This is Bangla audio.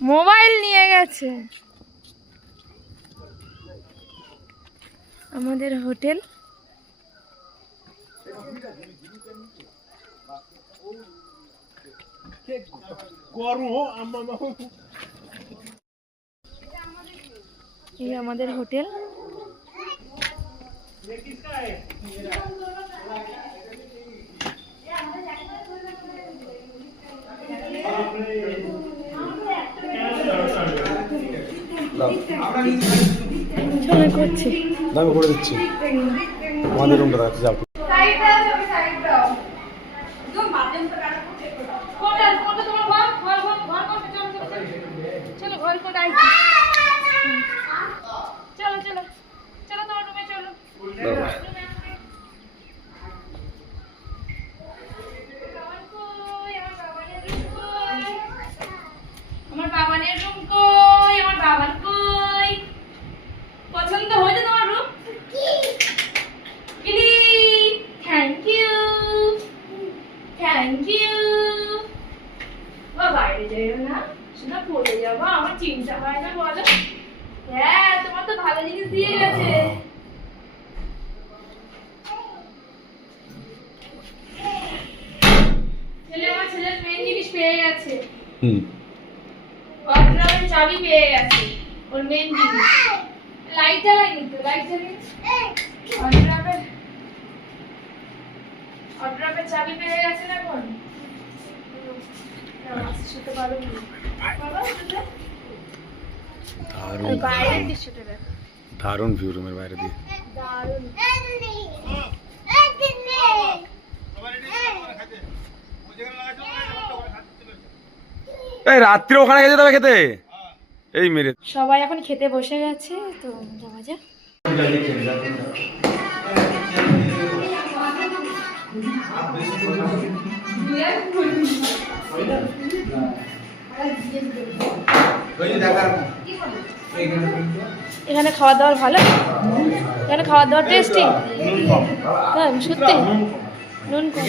মোবাইল নিয়ে গেছে আমাদের হোটেল। এই আমাদের হোটেল। করছি আমি করে দিচ্ছি আমাদের রুমটা রাখতে যাও। চলো ঘর করে চলো চলো চলো তোমার রুমে চলো। আমার বাবানের রুম কই? আমার বাবার কই? পছন্দ হয়েছে তোমার রুম? কিলি থ্যাংক ইউ থ্যাংক ইউ। বাইরে যাইও না, সেটা পড়ে যাবো, আমার চিন্তা হয় না বলো? হ্যাঁ তোমার তো ভালো জিনিস দিয়ে গেছে। ছেলে আমার ছেলের মেন জিনিস পেয়ে গেছে। ওয়ার্ড্রবের চাবি পেয়ে গেছে, ওর মেন জিনিস। লাইট জ্বালাইনি তো, লাইট জ্বালিয়ে ওয়ার্ড্রবের চাবি পেয়ে গেছে না কোন? শুতে পারো না বাবা, শুতে। দারুণ বাইরের দৃশ্যটা দেখো, দারুণ ভিউ রুমের বাইরে দিয়ে। দারুণ। এই রাত্রে ওখানে খেতে যাবে খেতে। এই মেরে সবাই এখন খেতে বসে গেছে, তো যাওয়া যাক। এখানে খাওয়া দাওয়ার ভালো, এখানে খাওয়া দাওয়ার টেস্টি। হ্যাঁ সত্যি নুন কম।